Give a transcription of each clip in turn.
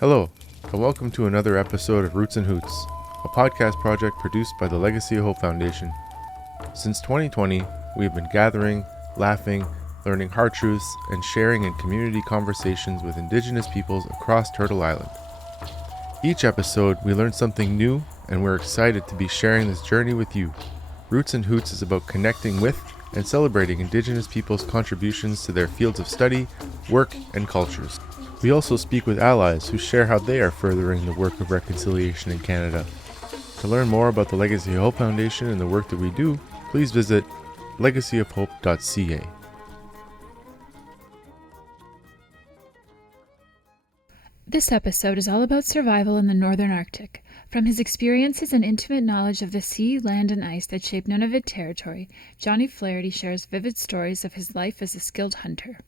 Hello, and welcome to another episode of Roots and Hoots, a podcast project produced by the Legacy of Hope Foundation. Since 2020, we have been gathering, laughing, learning hard truths, and sharing in community conversations with Indigenous peoples across Turtle Island. Each episode, we learn something new, and we're excited to be sharing this journey with you. Roots and Hoots is about connecting with and celebrating Indigenous peoples' contributions to their fields of study, work, and cultures. We also speak with allies who share how they are furthering the work of reconciliation in Canada. To learn more about the Legacy of Hope Foundation and the work that we do, please visit legacyofhope.ca. This episode is all about survival in the Northern Arctic. From his experiences and intimate knowledge of the sea, land, and ice that shape Nunavut territory, Johnny Flaherty shares vivid stories of his life as a skilled hunter.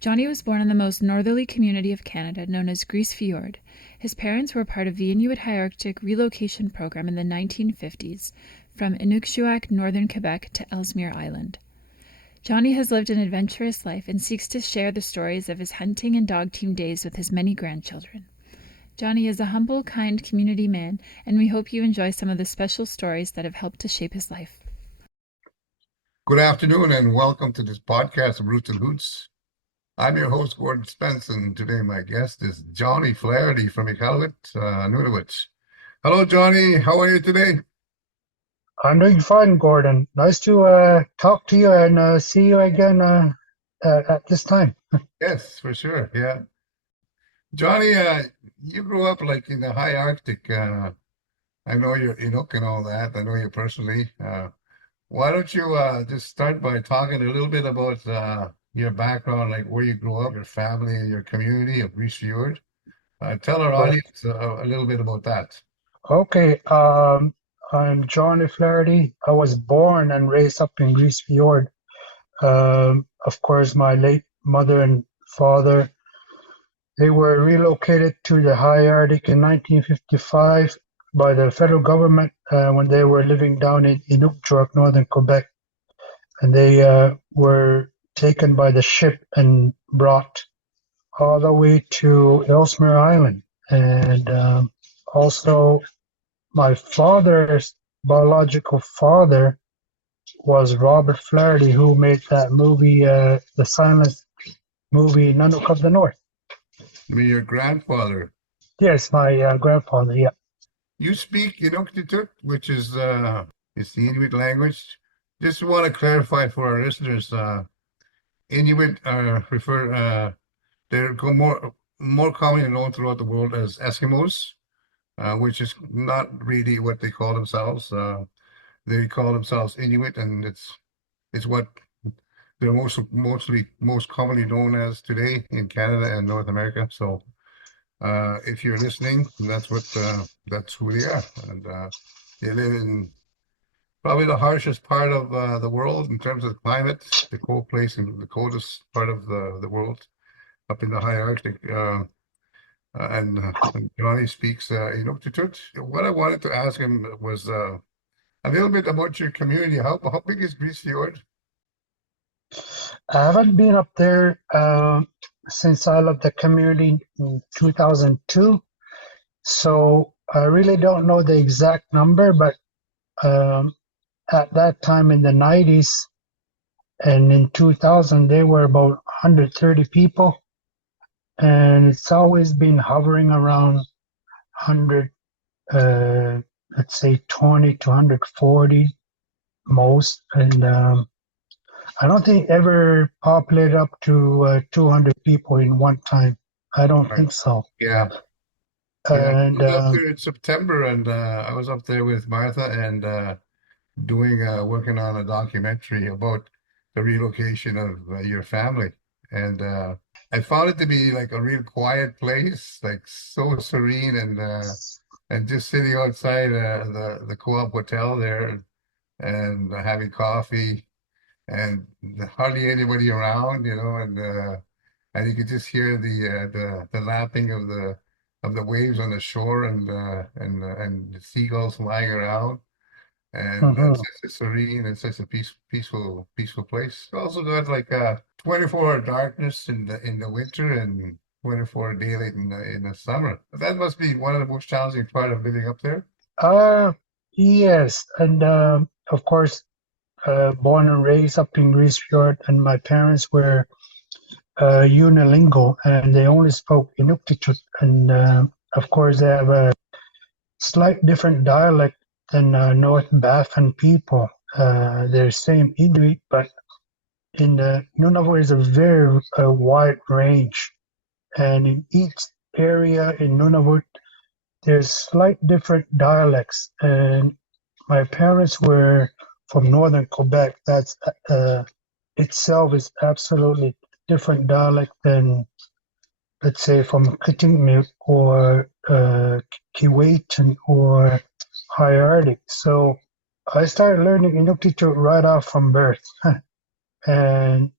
Johnny was born in the most northerly community of Canada, known as Grise Fiord. His parents were part of the Inuit High Arctic relocation program in the 1950s, from Inuk, northern Quebec, to Ellesmere Island. Johnny has lived an adventurous life and seeks to share the stories of his hunting and dog team days with his many grandchildren. Johnny is a humble, kind community man, and we hope you enjoy some of the special stories that have helped to shape his life. Good afternoon and welcome to this podcast of Roots and Hoots. I'm your host, Gordon Spence, and today my guest is Johnny Flaherty from Iqaluit, Nunavut. Hello, Johnny. How are you today? I'm doing fine, Gordon. Nice to talk to you and see you again at this time. Yes, for sure. Yeah. Johnny, you grew up like in the high Arctic. I know you're Inuk and all that. I know you personally. Why don't you just start by talking a little bit about your background, like where you grew up, your family, and your community of Grise Fiord. Tell our audience a little bit about that. Okay, I'm Johnny Flaherty. I was born and raised up in Grise Fiord. Of course, my late mother and father, they were relocated to the high Arctic in 1955 by the federal government when they were living down in Inuk, northern Quebec. And they were taken by the ship and brought all the way to Ellesmere Island. And also, my father's biological father was Robert Flaherty, who made that movie, the silent movie, Nanook of the North. I mean, your grandfather. Yes, my grandfather, yeah. You speak Inuktitut, which is it's the Inuit language. Just want to clarify for our listeners, Inuit they're more commonly known throughout the world as Eskimos, which is not really what they call themselves. They call themselves Inuit, and it's what they're most commonly known as today in Canada and North America. So if you're listening, that's who they are, and they live in probably the harshest part of the world in terms of climate, the cold place in the coldest part of the world, up in the high Arctic. And Johnny speaks Inuktitut. What I wanted to ask him was a little bit about your community. How big is Grise Fiord? I haven't been up there since I left the community in 2002. So I really don't know the exact number, but at that time in the 90s and in 2000, there were about 130 people. And it's always been hovering around 100, let's say 20 to 140 most. And I don't think ever populated up to 200 people in one time. I don't think so. Yeah. And I was up there in September, and I was up there with Martha and working on a documentary about the relocation of your family. And I found it to be like a real quiet place, like so serene, and just sitting outside the Co-op Hotel there and having coffee, and hardly anybody around, and you could just hear the lapping of the waves on the shore, and the seagulls flying around, and it's such a serene and such a peaceful place. Also got like 24-hour darkness in the winter, and 24 daylight in the summer. That must be one of the most challenging part of living up there. Yes, and of course, born and raised up in Greece Fjord, and my parents were unilingual, and they only spoke Inuktitut, and of course, they have a slight different dialect than North Baffin people. They're same Inuit, but in Nunavut is a very wide range, and in each area in Nunavut, there's slight different dialects. And my parents were from northern Quebec. That's itself is absolutely different dialect than, let's say, from Kitikmeot or Keewatin or High Arctic. So I started learning Inuktitut right off from birth. and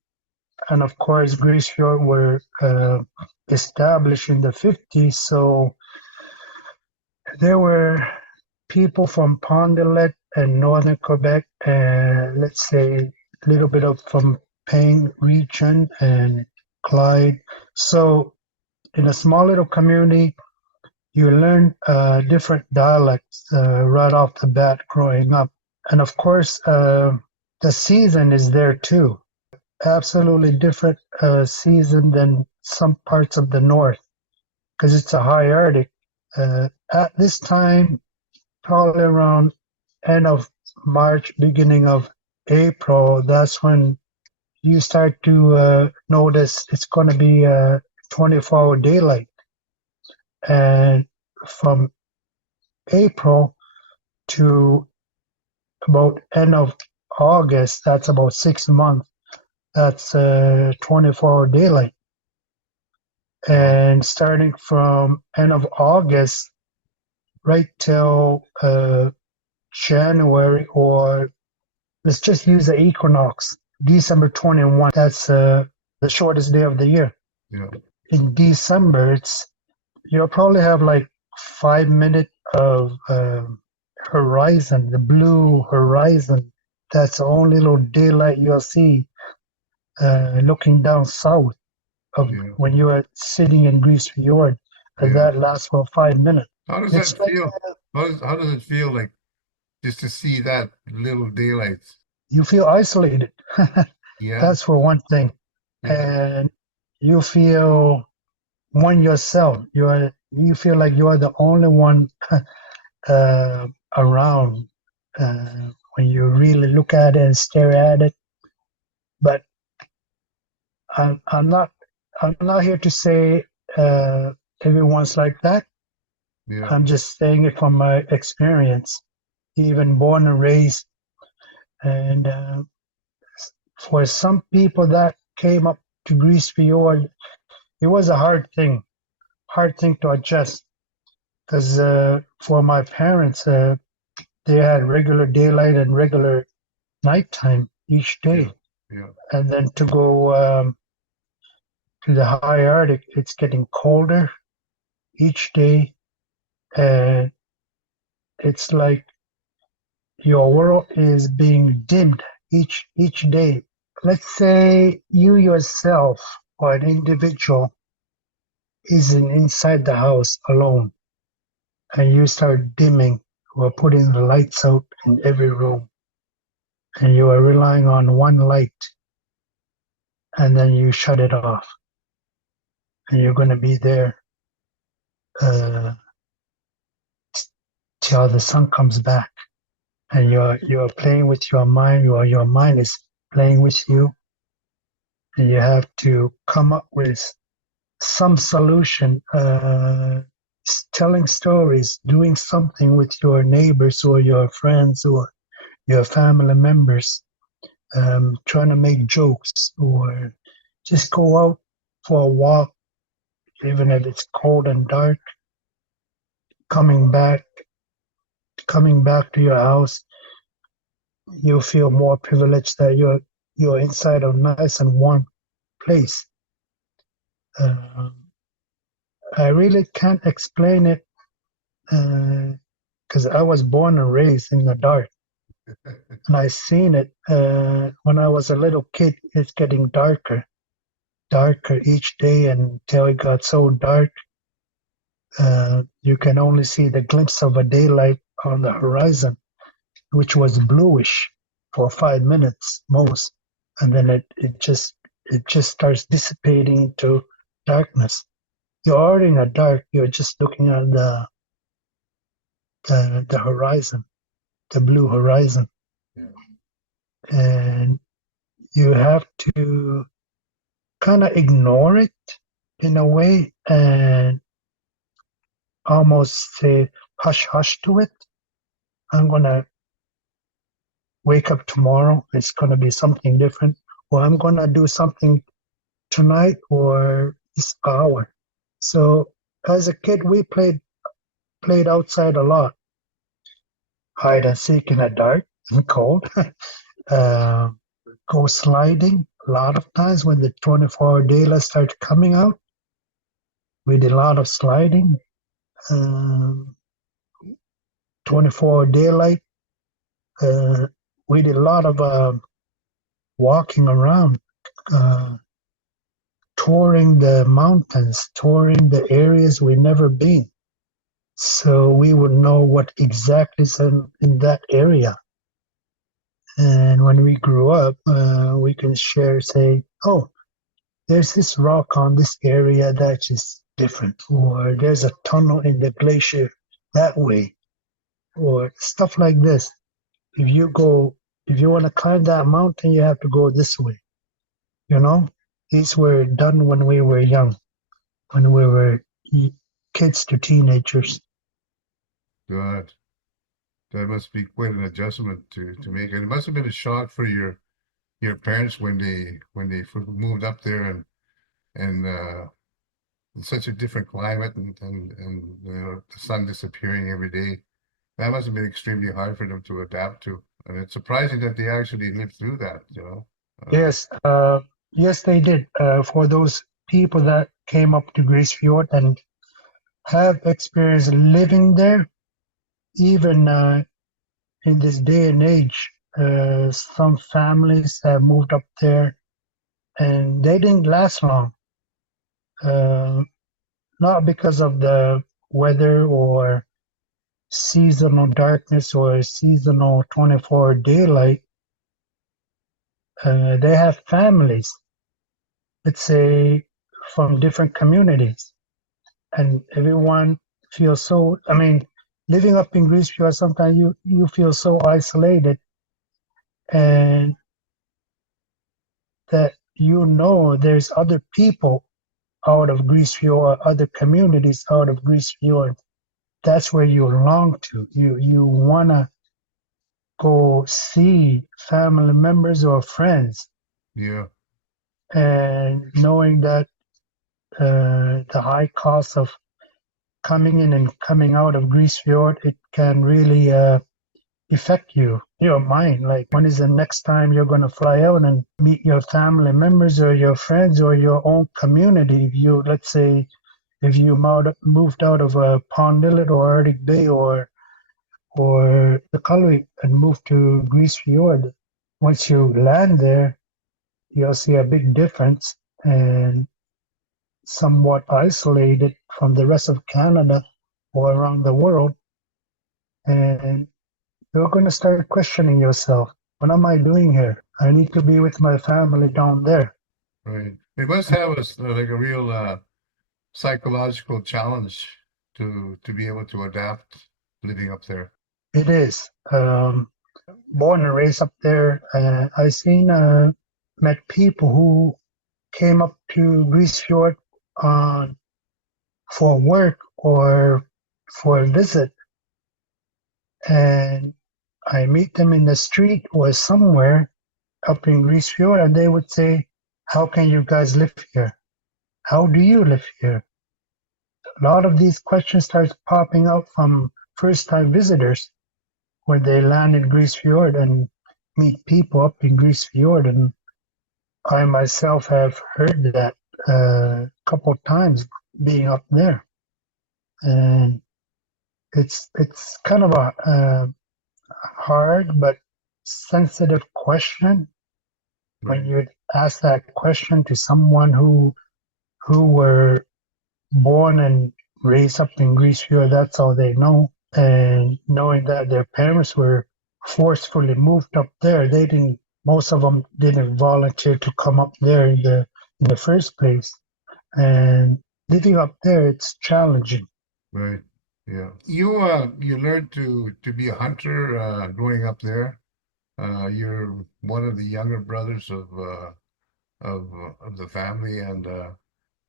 of course, Greece Fjord were established in the 50s, so there were people from Pont de l'Est and northern Quebec, and let's say a little bit of from Payne region and Clyde. So in a small little community, you learn different dialects right off the bat growing up. And of course, the season is there too. Absolutely different season than some parts of the north because it's a high Arctic. At this time, probably around end of March, beginning of April, that's when you start to notice it's going to be 24-hour daylight. And from April to about end of August, that's about 6 months. That's 24-hour daylight. And starting from end of August right till January, or let's just use the equinox, December 21. That's the shortest day of the year. Yeah. In December, you'll probably have like 5 minutes of horizon, the blue horizon. That's the only little daylight you'll see looking down south of when you are sitting in Greece Fjord. And that lasts for 5 minutes. How does It's that feel? How does it feel like just to see that little daylight? You feel isolated. Yeah. That's for one thing. Yeah. And you feel one yourself. You feel like you are the only one around when you really look at it and stare at it. But I'm not here to say everyone's like that. Yeah. I'm just saying it from my experience, even born and raised. And for some people that came up to Greece Fjord, it was a hard thing to adjust. Because for my parents, they had regular daylight and regular nighttime each day. Yeah. And then to go to the high Arctic, it's getting colder each day. And it's like your world is being dimmed each day. Let's say you yourself or an individual is inside the house alone, and you start dimming or putting the lights out in every room, and you are relying on one light, and then you shut it off, and you're going to be there till the sun comes back, and you're playing with your mind, or your mind is playing with you, and you have to come up with some solution, telling stories, doing something with your neighbors or your friends or your family members, trying to make jokes or just go out for a walk, even if it's cold and dark. Coming back to your house, you feel more privileged that you're inside a nice and warm place. I really can't explain it because I was born and raised in the dark. And I seen it when I was a little kid. It's getting darker. darker each day until it got so dark you can only see the glimpse of a daylight on the horizon, which was bluish for 5 minutes most, and then it just starts dissipating into darkness. You're already in the dark. You're just looking at the horizon, the blue horizon, and you have to kind of ignore it in a way and almost say hush hush to it. I'm gonna wake up tomorrow. It's gonna be something different, or I'm gonna do something tonight or this hour. So as a kid, we played outside a lot, hide and seek in the dark and cold. uh, Go sliding. A lot of times when the 24-hour daylight started coming out, we did a lot of sliding. 24-hour daylight, we did a lot of walking around, uh, touring the mountains, touring the areas we've never been. So we would know what exactly is in that area. And when we grew up, we can say, oh, there's this rock on this area that is different, or there's a tunnel in the glacier that way, or stuff like this. If you want to climb that mountain, you have to go this way. You know, these were done when we were young, when we were kids to teenagers. God, that must be quite an adjustment to make. And it must have been a shock for your parents when they moved up there and it's such a different climate and the sun disappearing every day. That must have been extremely hard for them to adapt to. And it's surprising that they actually lived through that, you know. Yes, yes, they did. For those people that came up to Grace Fjord and have experience living there, even in this day and age, some families have moved up there and they didn't last long. Not because of the weather or seasonal darkness or seasonal 24 daylight. They have families, let's say, from different communities, and everyone feels so. I mean, living up in Greaseville, sometimes you feel so isolated, and that there's other people out of Greaseville or other communities out of Greaseville. That's where you long to. You wanna go see family members or friends, Yeah, and knowing that the high cost of coming in and coming out of Greece Fjord, it can really affect your mind. Like, when is the next time you're going to fly out and meet your family members or your friends or your own community? Let's say, if you moved out of Pond Inlet or Arctic Bay or the Kalvik and moved to Greece Fjord, once you land there, you'll see a big difference and somewhat isolated from the rest of Canada or around the world. And you're going to start questioning yourself. What am I doing here? I need to be with my family down there. right. It must have like a real psychological challenge to be able to adapt living up there. It is. Born and raised up there, met people who came up to Greece Fjord for work or for a visit, and I meet them in the street or somewhere up in Greece Fjord, and they would say, "How can you guys live here? How do you live here?" A lot of these questions start popping up from first-time visitors when they land in Greece Fjord and meet people up in Greece Fjord, and I myself have heard that a couple of times being up there, and it's kind of a hard but sensitive question when Right. you ask that question to someone who were born and raised up in Greaseville, that's all they know. And knowing that their parents were forcefully moved up there, they didn't. Most of them didn't volunteer to come up there in the first place. And living up there, it's challenging. Right. Yeah. You learned to be a hunter growing up there. You're one of the younger brothers of the family, and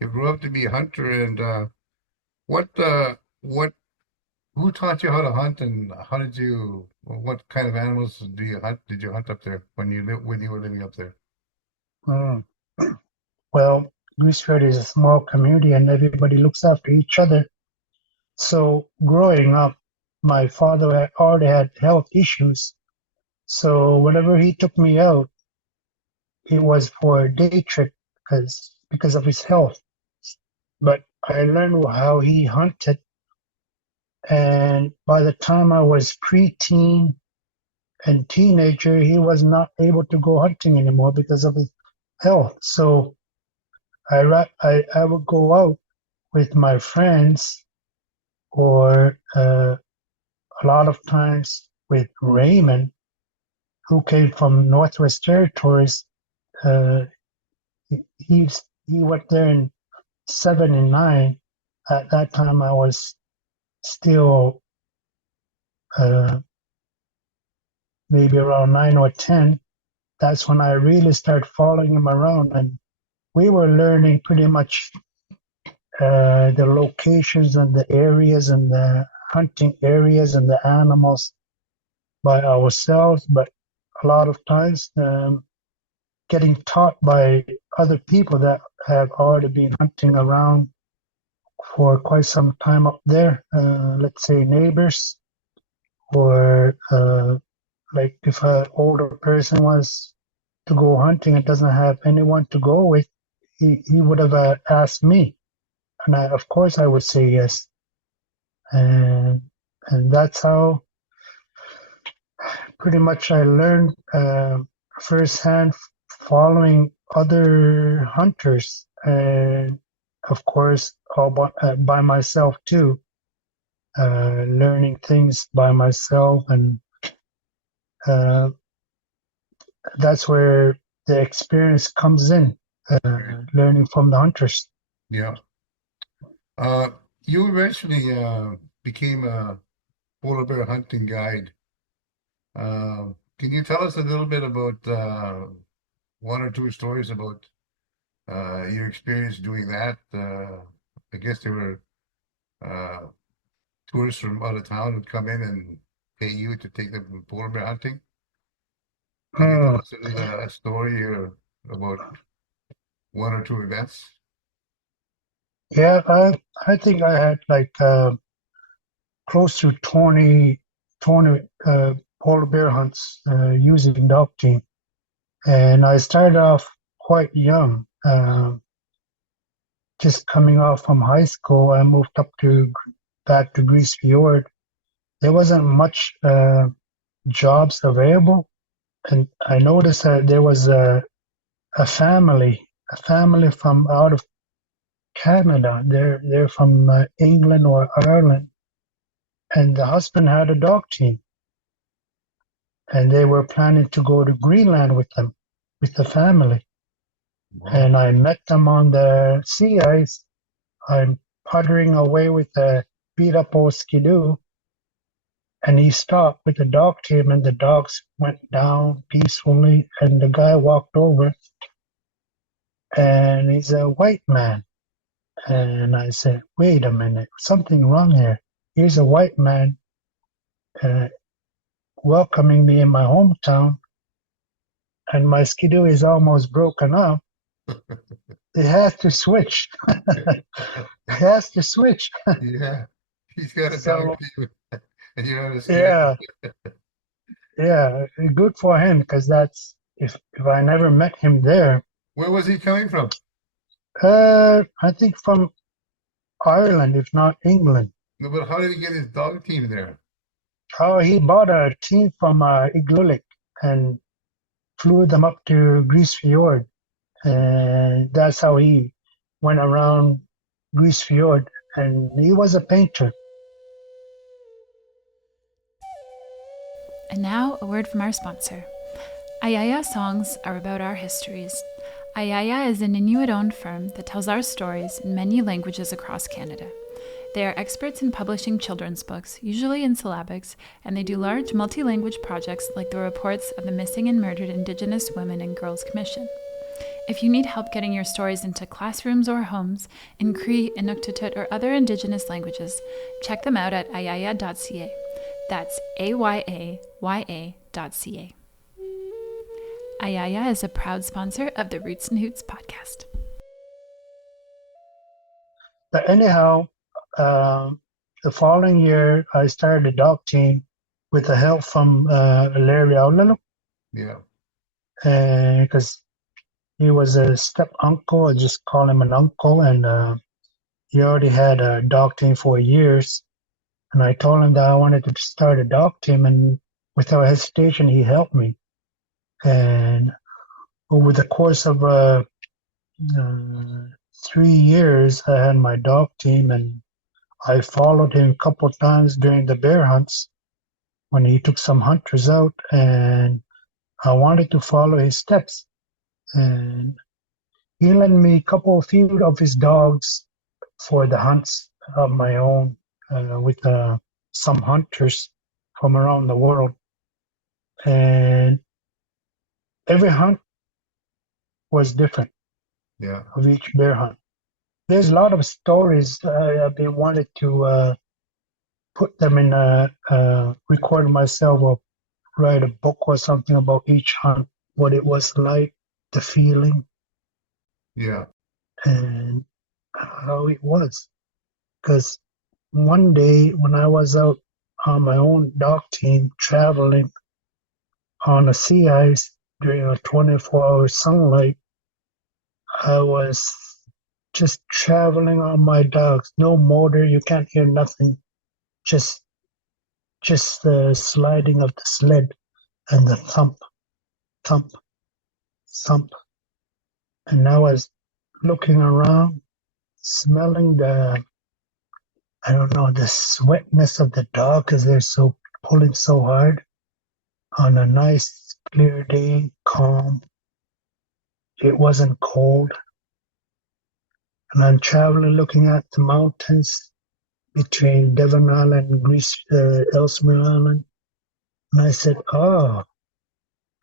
you grew up to be a hunter. And what who taught you how to hunt, and how did you? What kind of animals do you hunt? Did you hunt up there when you were living up there? Mm. Well, Greaseville is a small community, and everybody looks after each other. So growing up, my father had already had health issues. So whenever he took me out, it was for a day trip because of his health. But I learned how he hunted, and by the time I was preteen and teenager, he was not able to go hunting anymore because of his health. So I would go out with my friends, or a lot of times with Raymond, who came from Northwest Territories. Uh, he went there in '79. At that time, I was still uh, maybe around 9 or 10. That's when I really started following him around, and we were learning pretty much the locations and the areas and the hunting areas and the animals by ourselves. But a lot of times, getting taught by other people that have already been hunting around for quite some time up there. Let's say neighbors, or like if an older person wants to go hunting and doesn't have anyone to go with, he would have asked me, and of course I would say yes. And that's how pretty much I learned firsthand, following other hunters, and of course all by myself too, learning things by myself. And uh, that's where the experience comes in, Right. learning from the hunters. Yeah. Uh, you eventually became a polar bear hunting guide. Can you tell us a little bit about one or two stories about your experience doing that? I guess there were uh, tourists from out of town would come in and pay you to take them polar bear hunting. Can you tell Hmm. us a story about one or two events? Yeah, I think I had like close to 20 polar bear hunts using dog team. And I started off quite young. Just coming off from high school, I moved back to Greece Fjord. There wasn't much jobs available, and I noticed that there was a family from out of Canada. They're from England or Ireland, and the husband had a dog team, and they were planning to go to Greenland with them, with the family. Wow. And I met them on the sea ice. I'm puttering away with a beat up old skidoo, and he stopped with the dog team, and the dogs went down peacefully. And the guy walked over, and he's a white man. And I said, wait a minute, something wrong here. Here's a white man uh, welcoming me in my hometown, and my skidoo is almost broken up. It has to switch. It has to switch. Yeah, he's got a dog So too, and you're on a skid. yeah, yeah, good for him, because that's if I never met him there. Where was he coming from? I think from Ireland, if not England. No, but how did he get his dog team there? Oh, he bought a team from Igloolik, and flew them up to Greece Fjord, and that's how he went around Greece Fjord. And he was a painter. And now, a word from our sponsor. Ayaya songs are about our histories. Ayaya is an Inuit-owned firm that tells our stories in many languages across Canada. They are experts in publishing children's books, usually in syllabics, and they do large multi-language projects like the reports of the Missing and Murdered Indigenous Women and Girls Commission. If you need help getting your stories into classrooms or homes in Cree, Inuktitut, or other Indigenous languages, check them out at ayaya.ca. That's ayaya.ca. Ayaya is a proud sponsor of the Roots and Hoots podcast. But anyhow, the following year, I started a dog team with the help from Larry Aulalo. Yeah. Because he was a step uncle, I just call him an uncle, and he already had a dog team for years. And I told him that I wanted to start a dog team, and without hesitation, he helped me. And over the course of 3 years, I had my dog team, and I followed him a couple of times during the bear hunts when he took some hunters out, and I wanted to follow his steps. And he lent me a few of his dogs for the hunts of my own with some hunters from around the world. And every hunt was different. Yeah. Of each bear hunt. There's a lot of stories I've been wanted to put them in record myself or write a book or something about each hunt, what it was like, the feeling. Yeah. And how it was. Because one day when I was out on my own dog team traveling on the sea ice during a 24-hour sunlight, I was just traveling on my dogs. No motor, you can't hear nothing. Just the sliding of the sled and the thump, thump, thump. And I was looking around, smelling the sweatness of the dog because they're so pulling so hard on a nice clear day, calm. It wasn't cold. And I'm traveling, looking at the mountains between Devon Island and Greece, Ellesmere Island. And I said, oh,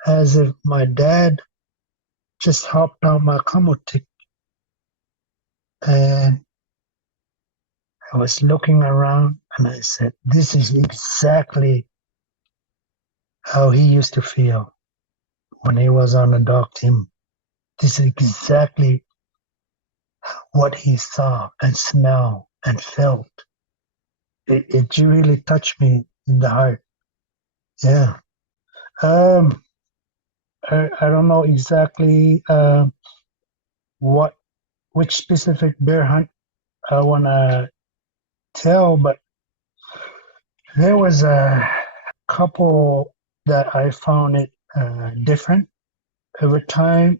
as if my dad just hopped on my kamutik. And I was looking around and I said, this is exactly how he used to feel when he was on a dog team. This is exactly what he saw and smelled and felt. It really touched me in the heart. Yeah. I don't know exactly which specific bear hunt I want to tell, but there was a couple that I found it different every time.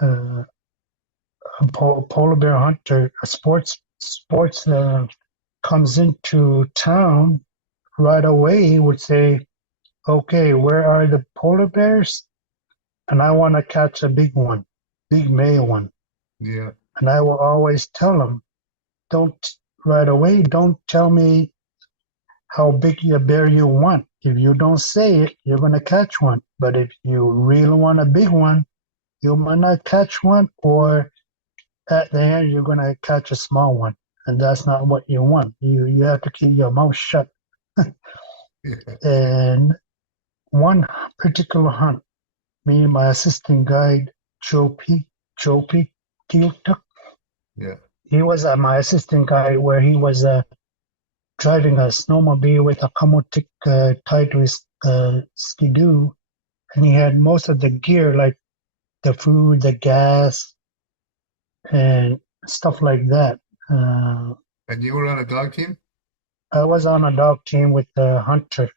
A polar bear hunter, a sports comes into town, right away he would say, okay, where are the polar bears? And I want to catch a big one, big male one. Yeah. And I will always tell him, don't tell me how big a bear you want. If you don't say it, you're going to catch one. But if you really want a big one, you might not catch one, or at the end, you're going to catch a small one. And that's not what you want. You have to keep your mouth shut. Yeah. And one particular hunt, me and my assistant guide, Jopi Tiutuk, Yeah. he was my assistant guide where he was driving a snowmobile with a kamotik tied to his skidoo. And he had most of the gear, like the food, the gas, and stuff like that. And you were on a dog team? I was on a dog team with the hunter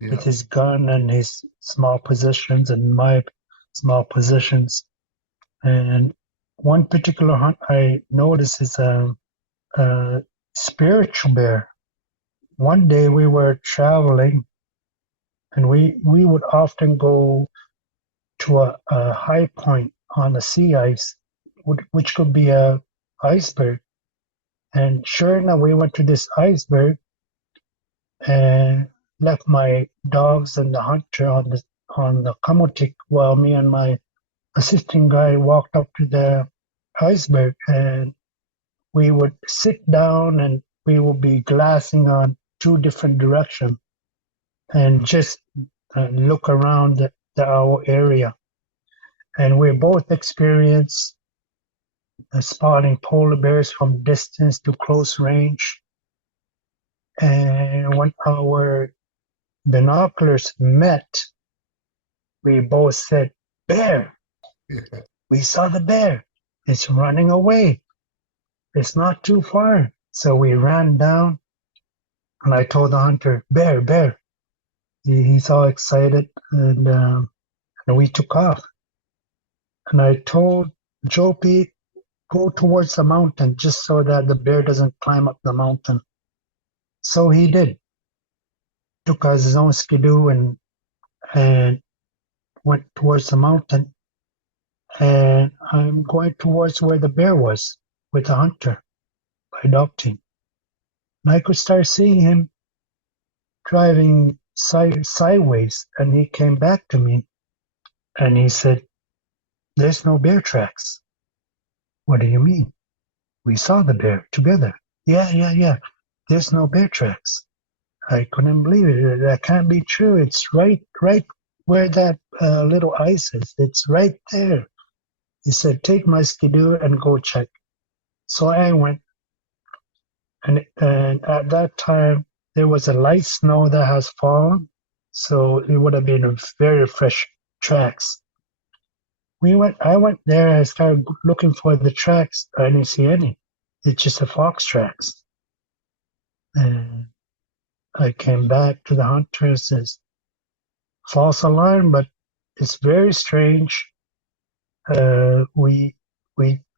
Yeah. with his gun and his small possessions and my small positions. And one particular hunt I noticed is a spiritual bear. One day we were traveling, and we would often go to a high point on the sea ice, which could be a iceberg. And sure enough, we went to this iceberg and left my dogs and the hunter on the Kamutik while me and my assistant guy walked up to the iceberg, and we would sit down and we would be glassing on two different directions and just look around our area. And we both experienced spotting polar bears from distance to close range. And when our binoculars met, we both said, "Bear! We saw the bear. It's running away. It's not too far." So we ran down, and I told the hunter, "Bear, bear." He's all excited, and we took off. And I told Jopi, "Go towards the mountain just so that the bear doesn't climb up the mountain." So he did. Took us his own skidoo and went towards the mountain. And I'm going towards where the bear was with the hunter by dog team. And I could start seeing him driving sideways, and he came back to me and he said, "There's no bear tracks." "What do you mean?" "We saw the bear together." Yeah. There's no bear tracks." I couldn't believe it. That can't be true. It's right where that little ice is. It's right there. He said, "Take my skidoo and go check." So I went, and at that time there was a light snow that has fallen, so it would have been very fresh tracks. I went there and I started looking for the tracks. I didn't see any. It's just the fox tracks. And I came back to the hunter and says, "False alarm, but it's very strange.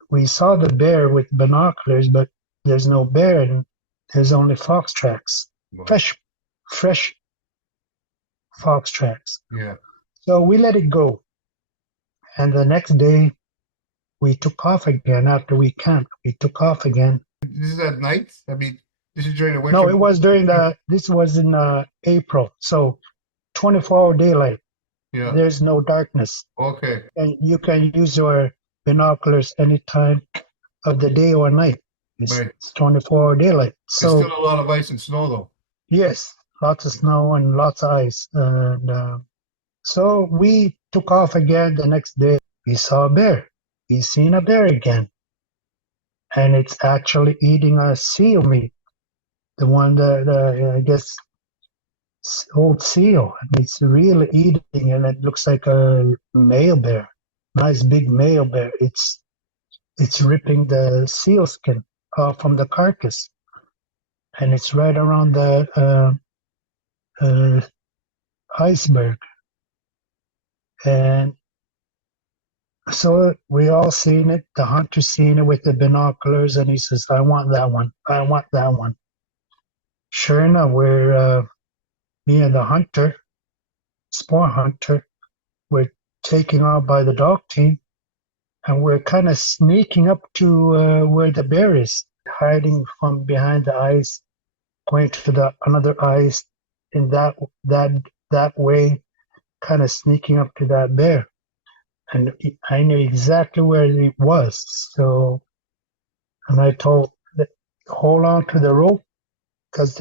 We saw the bear with binoculars, but there's no bear, and there's only fox tracks. Wow. Fresh fox tracks." Yeah. So we let it go. And the next day, we took off again after we camped. We took off again. This is at night? I mean, this is during the winter? No, it was this was in April. So 24-hour daylight. Yeah. There's no darkness. Okay. And you can use your binoculars any time of the day or night. It's Right. 24-hour daylight. There's So still a lot of ice and snow, though. yes, lots of snow and lots of ice. And so we took off again the next day. We saw a bear. We seen a bear again. And it's actually eating a seal meat. The one that, I guess, old seal. And it's really eating, and it looks like a male bear. Nice big male bear. It's ripping the seal skin off from the carcass. And it's right around the iceberg. And so we all seen it. The hunter seen it with the binoculars, and he says, "I want that one. I want that one." Sure enough, me and the hunter, sport hunter, we're taking off by the dog team, and we're kind of sneaking up to where the bear is, hiding from behind the ice, going to the another ice in that way, kind of sneaking up to that bear. And I knew exactly where it was. So, and I told, "Hold on to the rope, because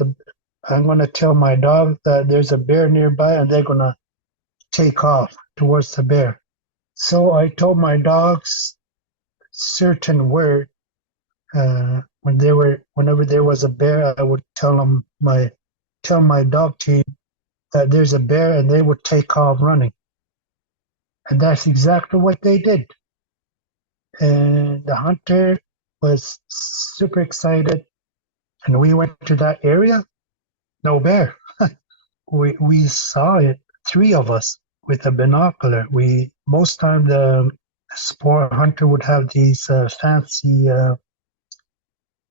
I'm going to tell my dog that there's a bear nearby, and they're going to take off towards the bear." So I told my dogs certain word. Whenever there was a bear, I would tell my dog team that there's a bear, and they would take off running. And that's exactly what they did. And the hunter was super excited, and we went to that area. No bear. We saw it, three of us. with a binocular. Most time the sport hunter would have these fancy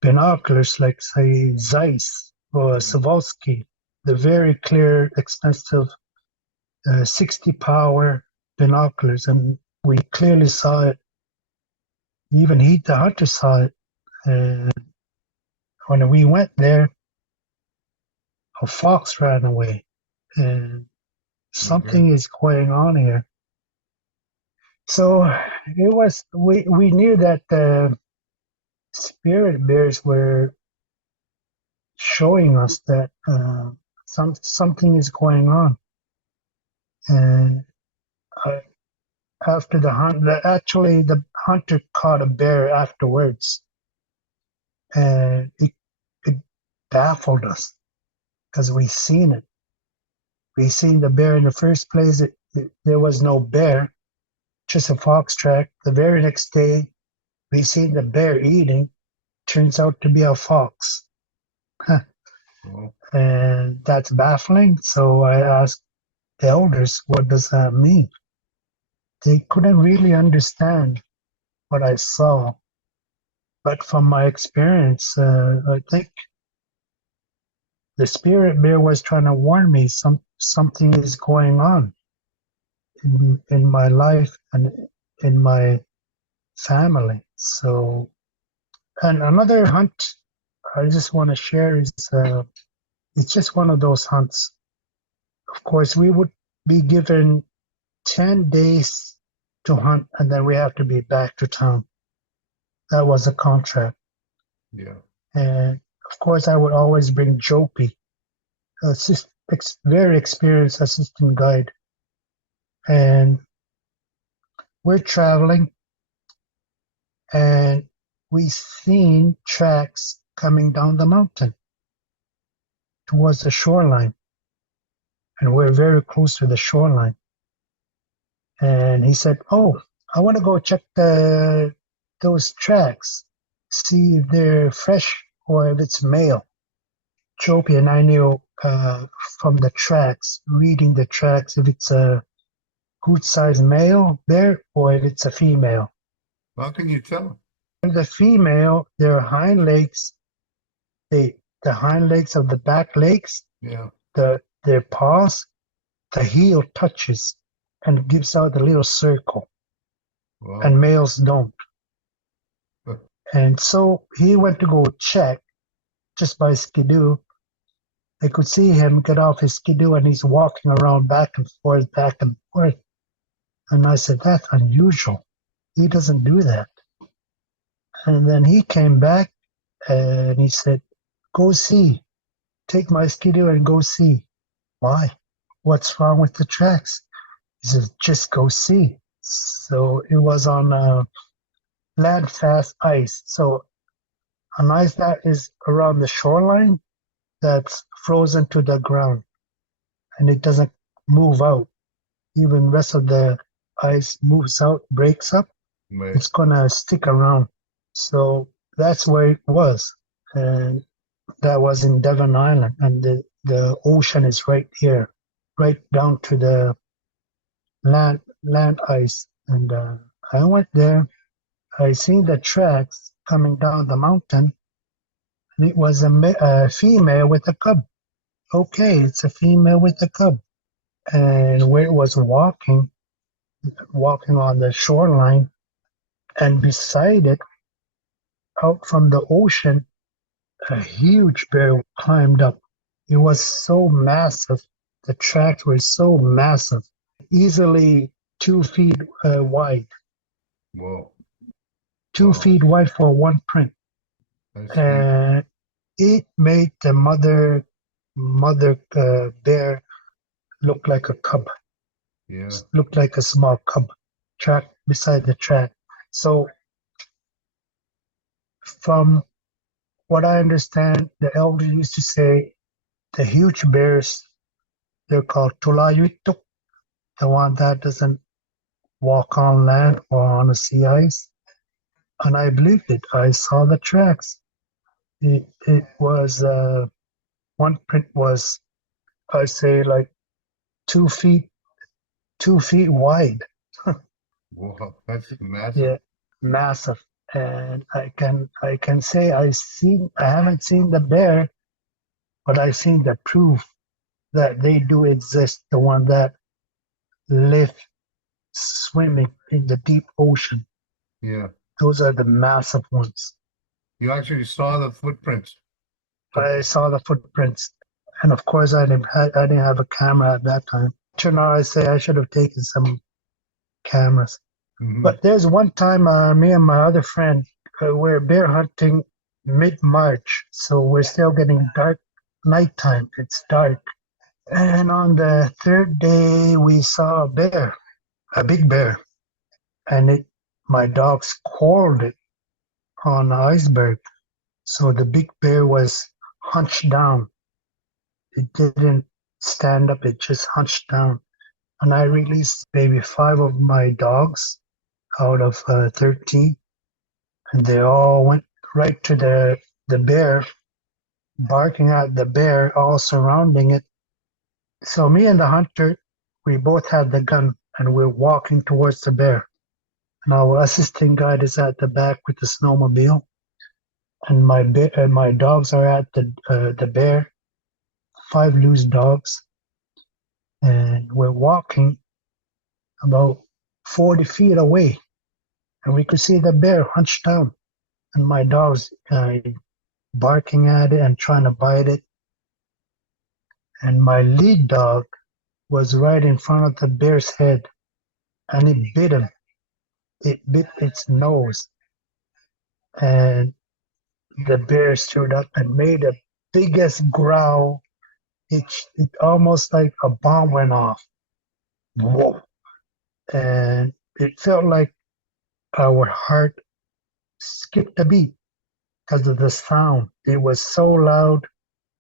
binoculars, like say Zeiss or Swarovski, the very clear, expensive 60 power binoculars, and we clearly saw it. Even the hunter saw it. And when we went there, a fox ran away, and something is going on here. So we knew that the spirit bears were showing us that something is going on. And after the hunt, actually the hunter caught a bear afterwards, and it baffled us because we seen it. We seen the bear in the first place. There was no bear, just a fox track. The very next day, we seen the bear eating. Turns out to be a fox. And that's baffling. So I asked the elders, what does that mean? They couldn't really understand what I saw. But from my experience, I think the spirit bear was trying to warn me something is going on in my life and in my family. So, and another hunt I just want to share is it's just one of those hunts. Of course, we would be given 10 days to hunt, and then we have to be back to town. That was a contract. Yeah. And of course, I would always bring Jopi, a very experienced assistant guide. And we're traveling, and we seen tracks coming down the mountain towards the shoreline. And we're very close to the shoreline. And he said, "Oh, I want to go check those tracks, see if they're fresh or if it's male." Jopi and I knew from the tracks, reading the tracks, if it's a good sized male bear or if it's a female. How can you tell? The female, their hind legs, the hind legs of the back legs, Yeah. their paws, the heel touches and gives out a little circle, Wow. and males don't. And so he went to go check just by skidoo. I could see him get off his skidoo and he's walking around back and forth, back and forth. And I said, that's unusual. He doesn't do that. And then he came back and he said, go see. Take my skidoo and go see. Why? What's wrong with the tracks? He says, just go see. So it was on land fast ice. So on ice that is around the shoreline, that's frozen to the ground and it doesn't move out. Even the rest of the ice moves out, breaks up, Right. it's gonna stick around. So that's where it was. And that was in Devon Island, and the ocean is right here, right down to the land ice. And I went there, I seen the tracks coming down the mountain, and it was a female with a cub. Okay, it's a female with a cub. And where it was walking on the shoreline, and beside it, out from the ocean, a huge bear climbed up. It was so massive. The tracks were so massive, easily 2 feet wide. Whoa. 2 Wow. feet wide for one print. And it made the mother bear look like a cub. Yeah. Looked like a small cub track beside the track. So from what I understand, the elders used to say the huge bears, they're called tulayuituk, the one that doesn't walk on land or on the sea ice. And I believed it. I saw the tracks. It was, one print was, I say, like 2 feet 2 feet wide. Wow, that's massive. Yeah, massive. And I can say I haven't seen the bear, but I've seen the proof that they do exist, the one that live swimming in the deep ocean. Yeah. Those are the massive ones. You actually saw the footprints. I saw the footprints, and of course I didn't have a camera at that time. So now I say I should have taken some cameras. Mm-hmm. But there's one time me and my other friend were bear hunting mid-March, so we're still getting dark nighttime. It's dark. And on the third day, we saw a bear, a big bear, and my dogs quarreled it on the iceberg. So the big bear was hunched down. It didn't stand up, it just hunched down. And I released maybe 5 of my dogs out of 13, and they all went right to the bear, barking at the bear, all surrounding it. So me and the hunter, we both had the gun, and we're walking towards the bear. And our assistant guide is at the back with the snowmobile, and my dogs are at the bear, 5 loose dogs, and we're walking about 40 feet away, and we could see the bear hunched down, and my dogs barking at it and trying to bite it. And my lead dog was right in front of the bear's head, and it bit him. It bit its nose, and the bear stood up and made the biggest growl. It almost like a bomb went off. Whoa! And it felt like our heart skipped a beat because of the sound. It was so loud,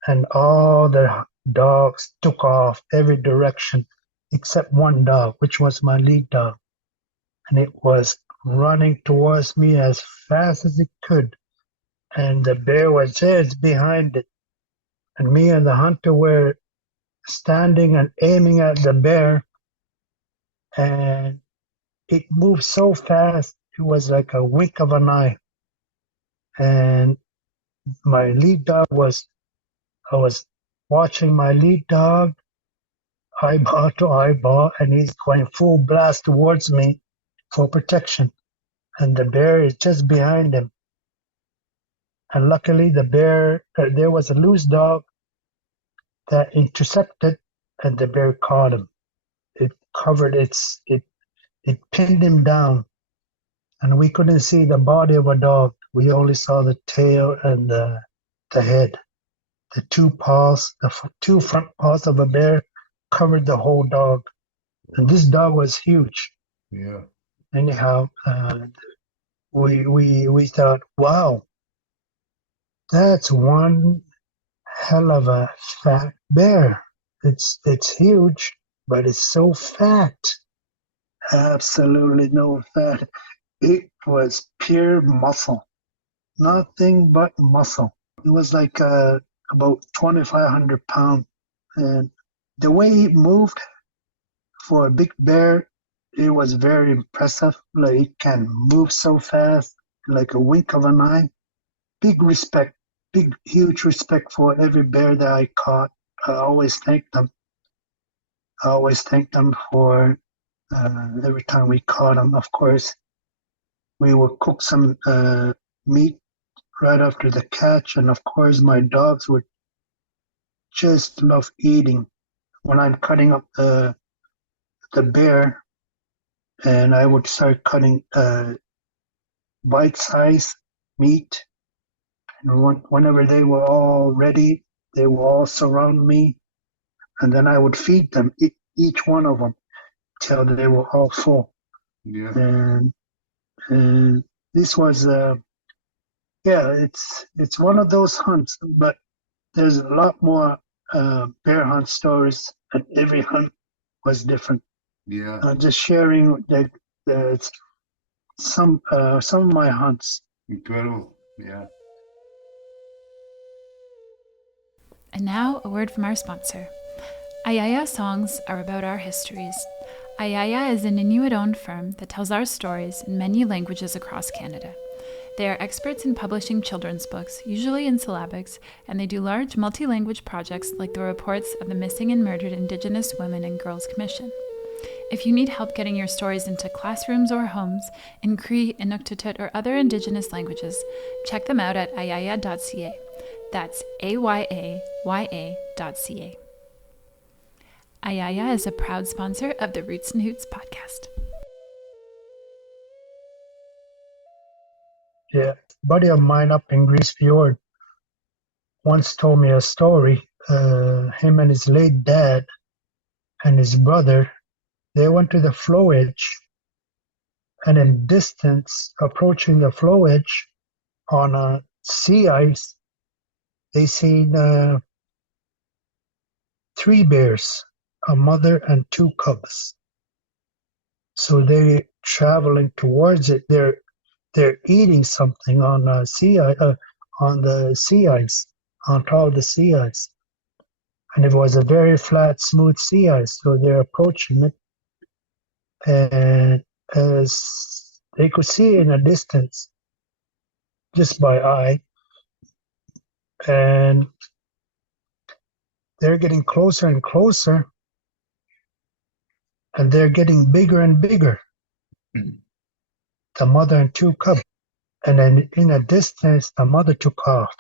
and all the dogs took off every direction except one dog, which was my lead dog. And it was running towards me as fast as it could. And the bear was just behind it. And me and the hunter were standing and aiming at the bear. And it moved so fast, it was like a wink of an eye. And my lead dog I was watching my lead dog eyeball to eyeball, and he's going full blast towards me for protection. And the bear is just behind him. And luckily, there was a loose dog that intercepted, and the bear caught him. It covered it pinned him down, and we couldn't see the body of a dog. We only saw the tail and the head. The two front paws of a bear covered the whole dog, and this dog was huge. Yeah. Anyhow, we thought, wow, that's one hell of a fat bear. It's huge, but it's so fat. Absolutely no fat. It was pure muscle, nothing but muscle. It was like about 2,500 pounds, and the way it moved for a big bear, it was very impressive. Like it can move so fast, like a wink of an eye. Big respect, huge respect for every bear that I caught. I always thank them. I always thank them for every time we caught them. Of course, we would cook some meat right after the catch, and of course, my dogs would just love eating when I'm cutting up the bear, and I would start cutting bite-sized meat. And whenever they were all ready, they would all surround me, and then I would feed them, each one of them, till they were all full. Yeah. And this was, it's one of those hunts, but there's a lot more bear hunt stories, and every hunt was different. Yeah. Just sharing some of my hunts. Incredible. Yeah. And now, a word from our sponsor. Ayaya songs are about our histories. Ayaya is an Inuit-owned firm that tells our stories in many languages across Canada. They are experts in publishing children's books, usually in syllabics, and they do large multi-language projects like the reports of the Missing and Murdered Indigenous Women and Girls Commission. If you need help getting your stories into classrooms or homes in Cree, Inuktitut, or other Indigenous languages, check them out at ayaya.ca. That's ayaya.ca. Ayaya is a proud sponsor of the Roots and Hoots podcast. Yeah, a buddy of mine up in Grease Fjord once told me a story. Him and his late dad and his brother, they went to the flow edge, and in distance, approaching the flow edge on a sea ice, they seen 3 bears, a mother and 2 cubs. So they traveling towards it. They're eating something on the sea ice, on top of the sea ice, and it was a very flat, smooth sea ice. So they're approaching it, and as they could see in a distance, just by eye, and they're getting closer and closer, and they're getting bigger and bigger. The mother and 2 cubs, and then in a distance, the mother took off,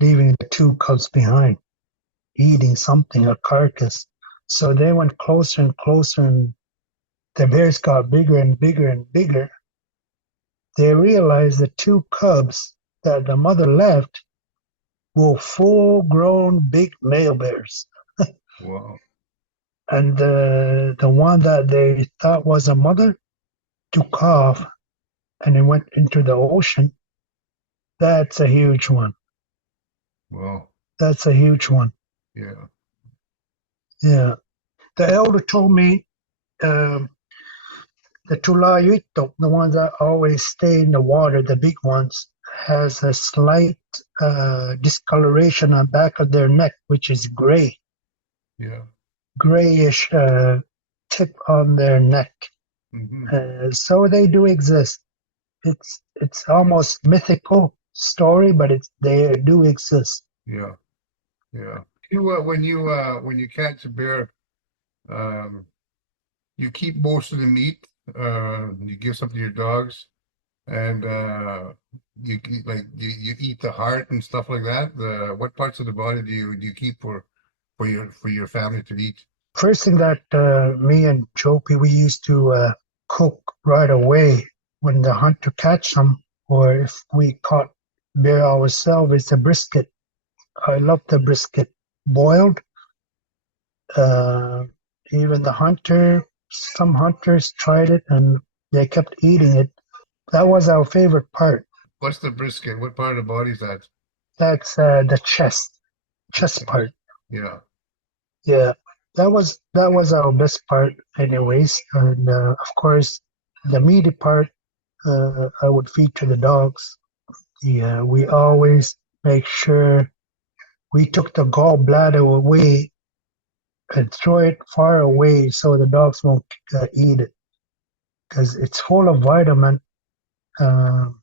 leaving the 2 cubs behind, eating something, a carcass. So they went closer and closer, and the bears got bigger and bigger and bigger. They realized the 2 cubs that the mother left were full-grown big male bears. Wow. And the one that they thought was a mother took off, and it went into the ocean. That's a huge one. Wow. That's a huge one. Yeah. Yeah. The elder told me the tulayuito, the ones that always stay in the water, the big ones, has a slight discoloration on the back of their neck, which is gray. Yeah. Grayish tip on their neck. Mm-hmm. So they do exist. It's almost mythical story, but they do exist. Yeah. Yeah. When you catch a bear, you keep most of the meat. You give some to your dogs, and you eat the heart and stuff like that. What parts of the body do you keep for your family to eat? First thing that me and Jopi, we used to cook right away when the hunter catch them, or if we caught bear ourselves, it's a brisket. I love the brisket boiled. Even some hunters tried it and they kept eating it. That was our favorite part. What's the brisket? What part of the body is that? That's the chest part. Yeah. Yeah, that was our best part, anyways. And of course, the meaty part, I would feed to the dogs. Yeah, we always make sure we took the gallbladder away and throw it far away so the dogs won't eat it, because it's full of vitamin. The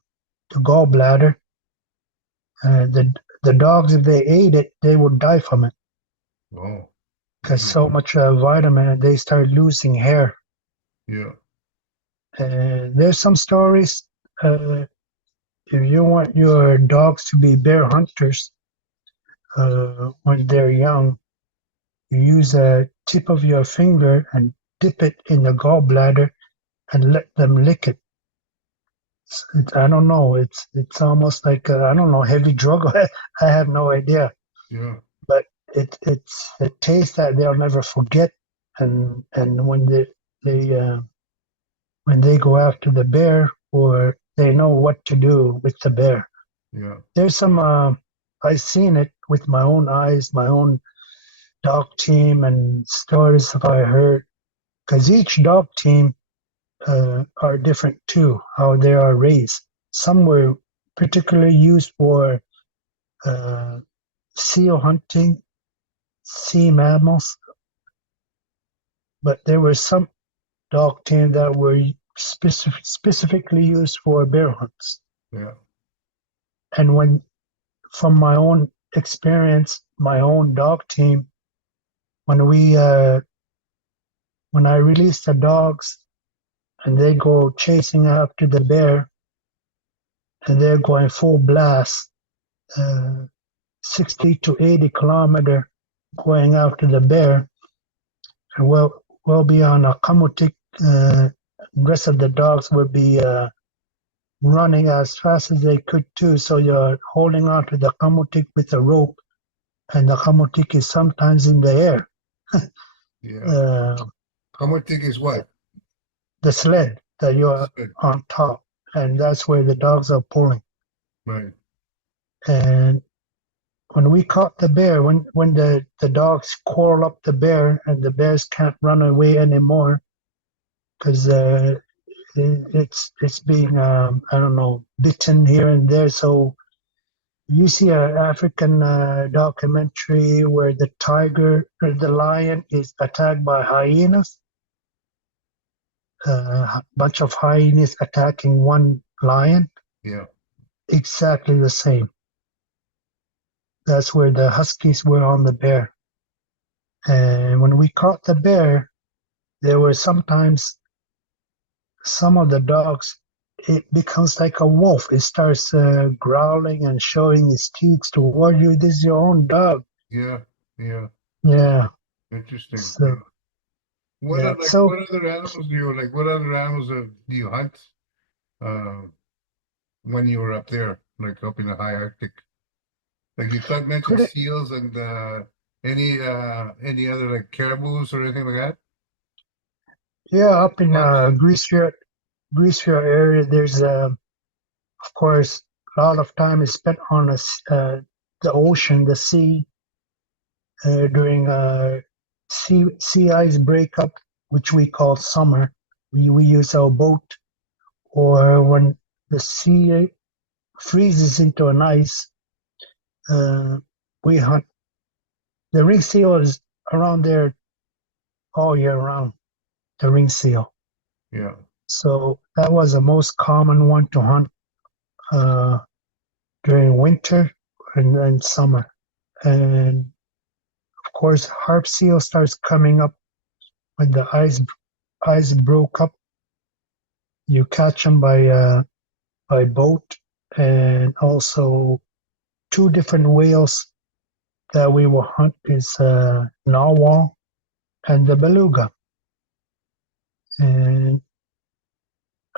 gallbladder, the dogs, if they ate it, they would die from it. Oh. Because so much vitamin, and they start losing hair. Yeah. There's some stories. If you want your dogs to be bear hunters when they're young, you use a tip of your finger and dip it in the gallbladder and let them lick it. I don't know. It's almost like I don't know, heavy drug. I have no idea. Yeah. But it's a taste that they'll never forget. And when they go after the bear, or they know what to do with the bear. Yeah. There's some I've seen it with my own eyes, my own dog team, and stories that I heard. Because each dog team are different too, how they are raised. Some were particularly used for seal hunting, sea mammals, but there were some dog team that were specifically used for bear hunts. Yeah. And from my own experience, my own dog team, when when I release the dogs and they go chasing after the bear, and they're going full blast, uh, 60 to 80 kilometer going after the bear, and we'll be on a kamutik. Rest of the dogs will be running as fast as they could too. So you're holding on to the kamutik with a rope, and the kamutik is sometimes in the air. Yeah. Uh, Kamutik is what? the sled that you're Sled. on top, and that's where the dogs are pulling. Right. And when we caught the bear, when the dogs coil up the bear and the bears can't run away anymore because it's being I don't know, bitten here and there. So you see an African documentary where the tiger or the lion is attacked by hyenas. A bunch of hyenas attacking one lion. Yeah. Exactly the same. That's where the huskies were on the bear. And when we caught the bear, there were sometimes some of the dogs, it becomes like a wolf. It starts growling and showing its teeth toward you. This is your own dog. Yeah. Yeah. Yeah. Interesting. Yeah. So, yeah. So, What other animals do you like? What other animals do you hunt uh, when you were up there, like up in the high Arctic? Like mentioned pretty, seals and any other like caribous or anything like that? yeah, up in Bucks? Greaseville area, there's, of course, a lot of time is spent on the ocean, the sea, during sea ice breakup, which we call summer. We use our boat, or when the sea freezes into an ice, we hunt. The ring seal is around there all year round, the ring seal. Yeah. So that was the most common one to hunt uh, during winter and summer. And of course, harp seal starts coming up when the ice broke up. You catch them by boat, and also two different whales that we will hunt is narwhal and the beluga. And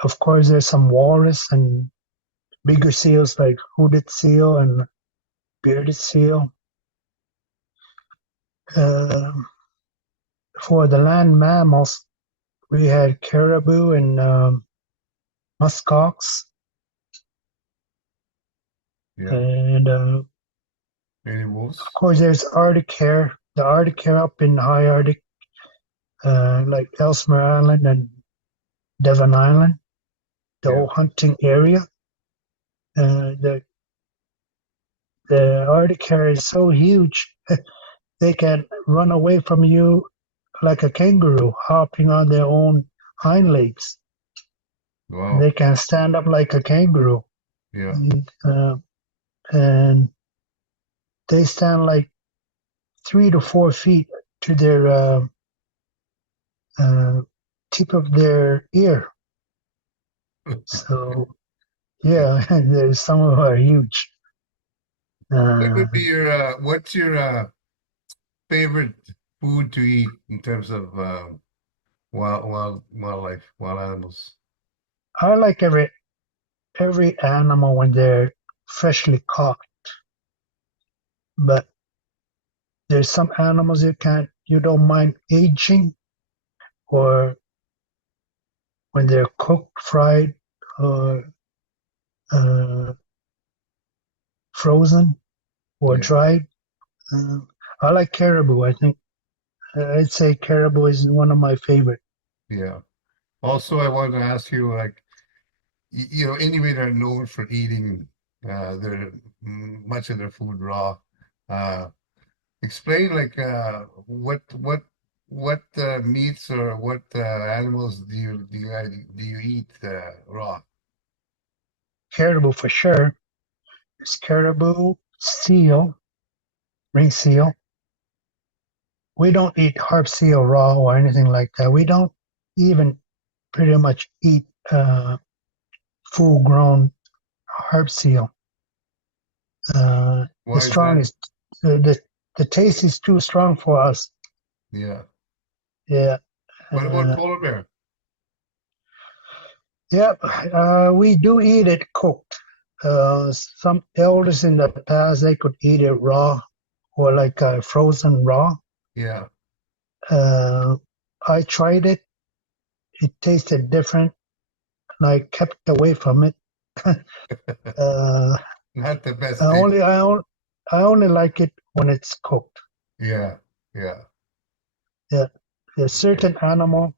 of course, there's some walrus and bigger seals like hooded seal and bearded seal. Uh, for the land mammals, we had caribou and muskox, Yeah. and Any of wolves? course, there's Arctic hare. The Arctic hare up in the high Arctic, like Ellesmere Island and Devon Island, the Yeah. whole hunting area. The Arctic hare is so huge they can run away from you like a kangaroo, hopping on their own hind legs. Wow. They can stand up like a kangaroo, Yeah. uh, and they stand like 3 to 4 feet to their uh, tip of their ear. So yeah, there's some of them are huge. What Uh, would be your what's your favorite food to eat in terms of wild animals? I like every animal when they're freshly caught, but there's some animals you don't mind aging, or when they're cooked, fried, or uh, frozen or Yeah. dried. Uh, I like caribou. I think I'd say caribou is one of my favorite. Yeah. Also, I wanted to ask you, like, anyway, they're known for eating their much of their food raw. Uh, Explain, like, what meats or what animals do you eat raw? Caribou for sure. There's caribou, seal, ring seal. We don't eat harp seal raw or anything like that. We don't even pretty much eat full grown harp seal. The Why is that? strongest, the taste is too strong for us. Yeah. Yeah. What about Uh, polar bear? yeah, we do eat it cooked. Some elders in the past, they could eat it raw or like frozen raw. Yeah. Uh, I tried it. It tasted different, and I kept away from it. uh, Not the I best taste. only I, on, I only like it when it's cooked. Yeah. Yeah. Yeah, there's certain animal.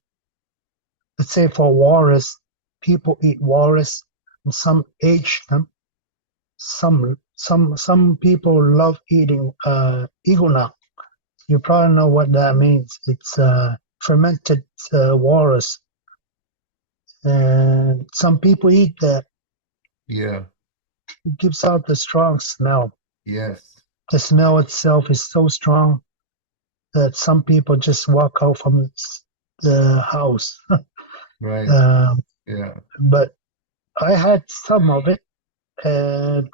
Let's say for walrus, people eat walrus, and some age them. Some people love eating iguana. You probably know what that means. It's fermented walrus, and some people eat that. Yeah. It gives out the strong smell. Yes. The smell itself is so strong that some people just walk out from the house. Right. um, Yeah. but I had some of it, and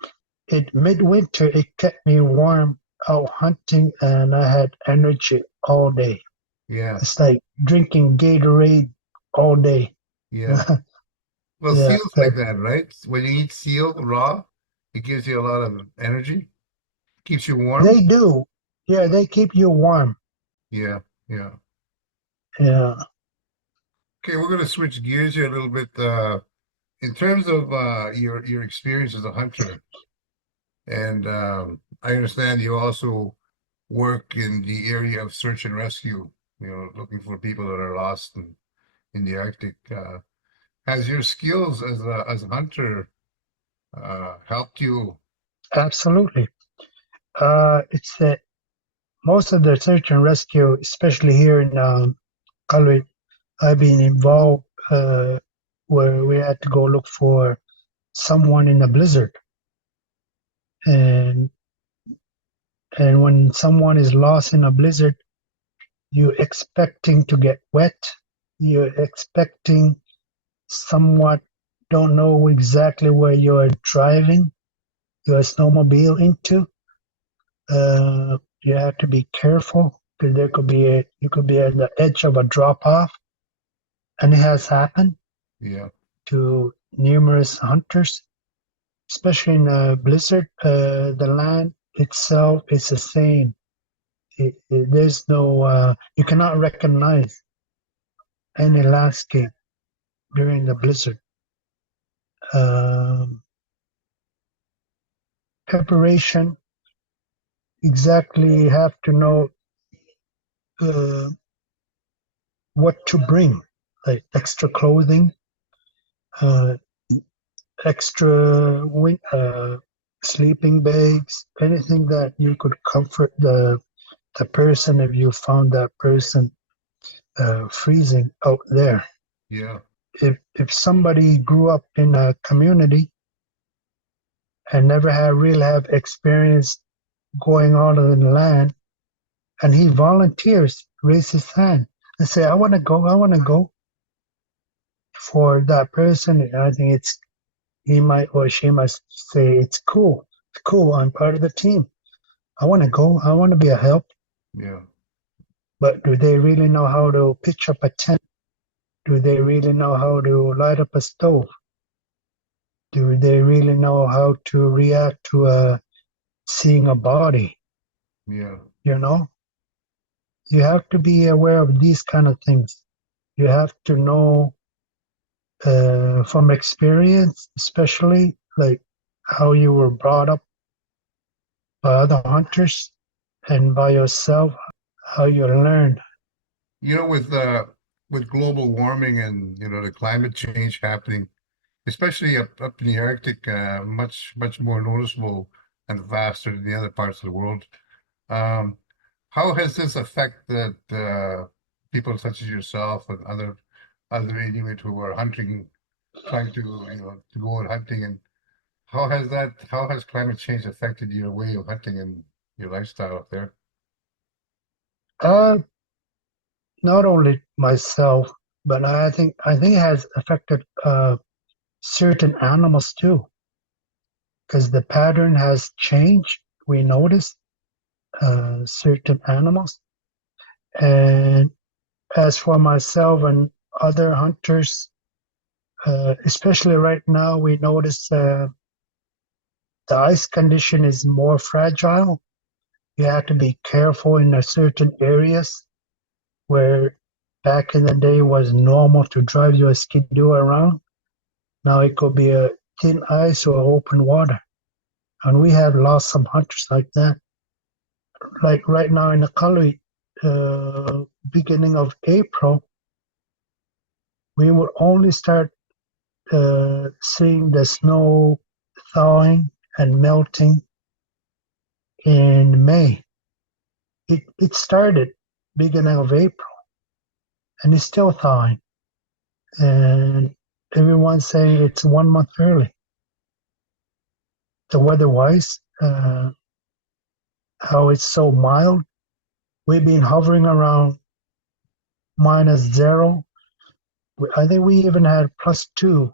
in midwinter it kept me warm out hunting, and I had energy all day. Yeah. It's like drinking Gatorade all day. Yeah. Well, Yeah, seal's like that, right? When you eat seal raw, it gives you a lot of energy, keeps you warm. they do. Yeah, they keep you warm. Yeah. Yeah. Yeah, Okay, we're gonna switch gears here a little bit. In terms of your experience as a hunter, and I understand you also work in the area of search and rescue, looking for people that are lost in the Arctic. Has your skills as a hunter helped you? absolutely. It's that most of the search and rescue, especially here in Calgary, I've been involved where we had to go look for someone in a blizzard, and when someone is lost in a blizzard, you're expecting to get wet. You're expecting somewhat don't know exactly where you're driving your snowmobile into. You have to be careful because you could be at the edge of a drop off, and it has happened Yeah, to numerous hunters, especially in a blizzard. The land itself is the same. There's no you cannot recognize any landscape during the blizzard. Um, Preparation, exactly have to know uh, what to bring, like extra clothing, uh, extra sleeping bags, anything that you could comfort the person if you found that person freezing out there. yeah, If somebody grew up in a community and never had really have experience going out of the land, and he volunteers, raise his hand and say, I want to go for that person. I think he might or she must say, it's cool, I'm part of the team. I want to go, I want to be a help. yeah, But do they really know how to pitch up a tent? Do they really know how to light up a stove? Do they really know how to react to seeing a body? yeah. You know, you have to be aware of these kind of things. You have to know from experience, especially like how you were brought up by other hunters and by yourself, how you learn. With global warming and the climate change happening, especially up in the Arctic, much more noticeable and faster than the other parts of the world. Um, how has this affected people such as yourself and other Inuit who are hunting, trying to to go out hunting, and how has climate change affected your way of hunting and your lifestyle up there? Uh, Not only myself, but I think it has affected certain animals too, because the pattern has changed. We noticed certain animals, and as for myself and other hunters, especially right now, we notice the ice condition is more fragile. You have to be careful in a certain areas where back in the day was normal to drive your skidoo around. Now it could be a thin ice or open water. And we have lost some hunters like that. Like right now in the Kali, beginning of April, we will only start seeing the snow thawing and melting in May. It started beginning of April and it's still thawing. And everyone's saying it's 1 month early. The weather-wise, how it's so mild. We've been hovering around -0. I think we even had +2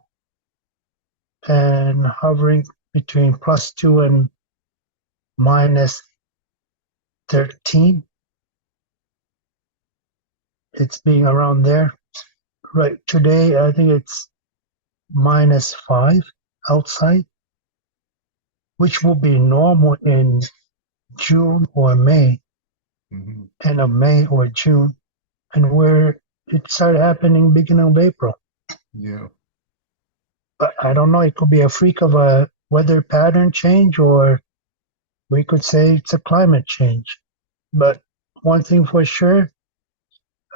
and hovering between +2 and -13. It's being around there. Right today, I think it's -5 outside, which will be normal in June or May, Hmm. end of May or June, and where it started happening beginning of April. Yeah. But I don't know, it could be a freak of a weather pattern change, or we could say it's a climate change. But one thing for sure,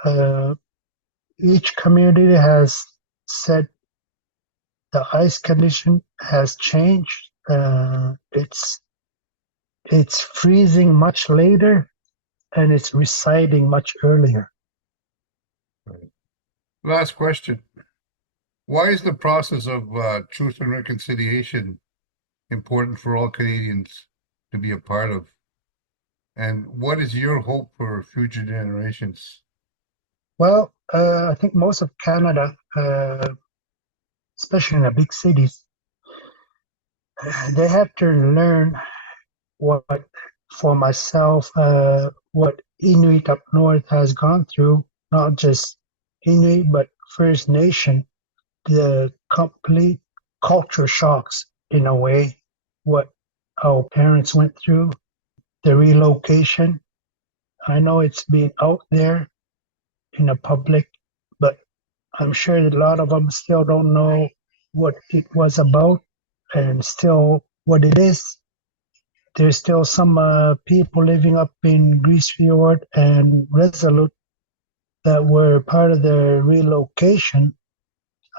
uh, each community has said the ice condition has changed. It's freezing much later and it's receding much earlier. Right. Last question. Why is the process of truth and reconciliation important for all Canadians to be a part of? And what is your hope for future generations? Well, I think most of Canada, especially in the big cities, they have to learn what, for myself, what Inuit up north has gone through, not just Inuit, but First Nation, the complete culture shocks in a way, what our parents went through, the relocation. I know it's been out there in the public, but I'm sure that a lot of them still don't know what it was about and still what it is. There's still some people living up in Grease Fjord and Resolute that were part of the relocation.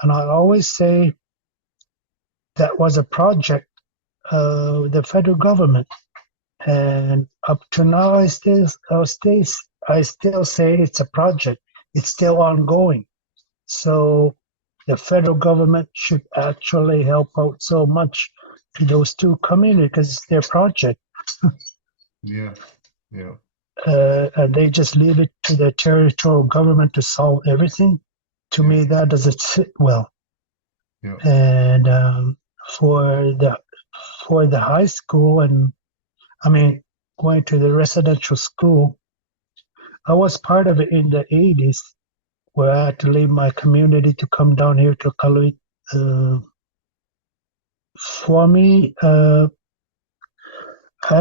And I always say that was a project of the federal government. And up to now, I still say it's a project. It's still ongoing. So the federal government should actually help out so much to those two communities because it's their project. Yeah, yeah, And they just leave it to the territorial government to solve everything. To yeah, me, that doesn't sit well. yeah. And for the high school, and I mean, going to the residential school, I was part of it in the 80s, where I had to leave my community to come down here to Kaluit. Uh, for me, I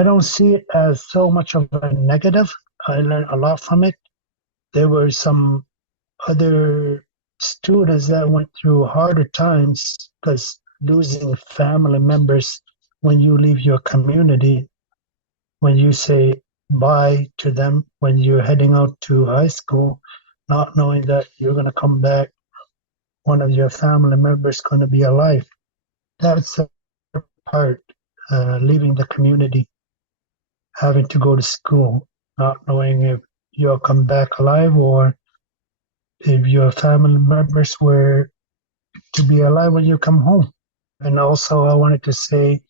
don't see it as so much of a negative. I learned a lot from it. There were some other students that went through harder times because losing family members when you leave your community, when you say bye to them, when you're heading out to high school, not knowing that you're going to come back, one of your family members going to be alive. That's the part, leaving the community, having to go to school, not knowing if you'll come back alive or if your family members were to be alive when you come home. And also, I wanted to say,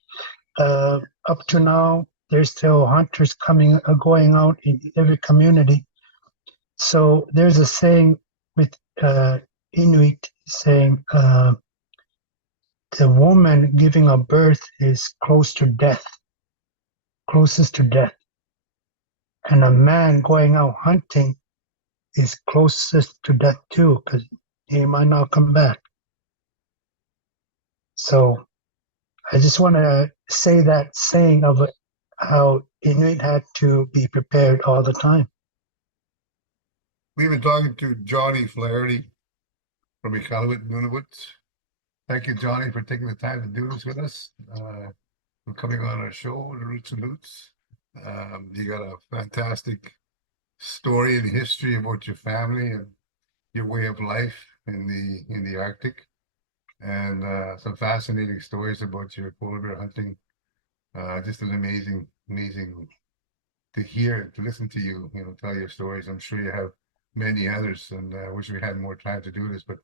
up to now, there's still hunters going out in every community. So there's a saying with Inuit saying, the woman giving a birth is closest to death, and a man going out hunting is closest to death too, because he might not come back. So I just want to say that saying of how Inuit had to be prepared all the time. We've been talking to Johnny Flaherty from Iqaluit, Nunavut. Thank you, Johnny, for taking the time to do this with us. For coming on our show, the Roots and Hoots. You got a fantastic story and history about your family and your way of life in the Arctic, and some fascinating stories about your polar bear hunting. Just an amazing to hear, to listen to you, tell your stories. I'm sure you have many others, and I wish we had more time to do this. But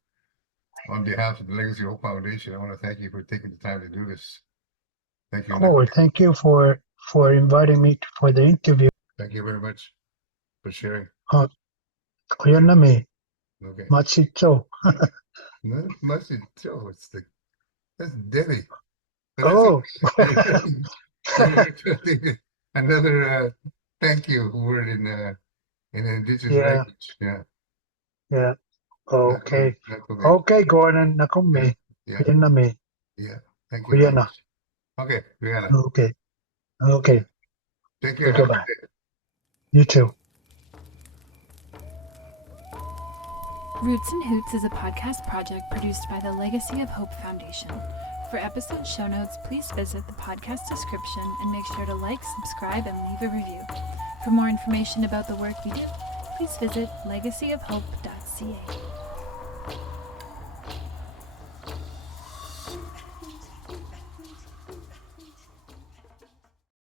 on behalf of the Legacy of Hope Foundation, I want to thank you for taking the time to do this. Thank you. Oh, thank you for inviting me for the interview. Thank you very much for sharing. Clear na me. Okay. Machito. No, Machito. That's Delhi. But Oh. Another thank you word in an indigenous language. Yeah. Okay. Nako. Okay, Gordon. Nako me. Yeah. Clear na me. Yeah. Thank you Clear very na. much. Okay, Rihanna. Okay. Take care. Goodbye. You too. Roots and Hoots is a podcast project produced by the Legacy of Hope Foundation. For episode show notes, please visit the podcast description and make sure to like, subscribe, and leave a review. For more information about the work we do, please visit legacyofhope.ca.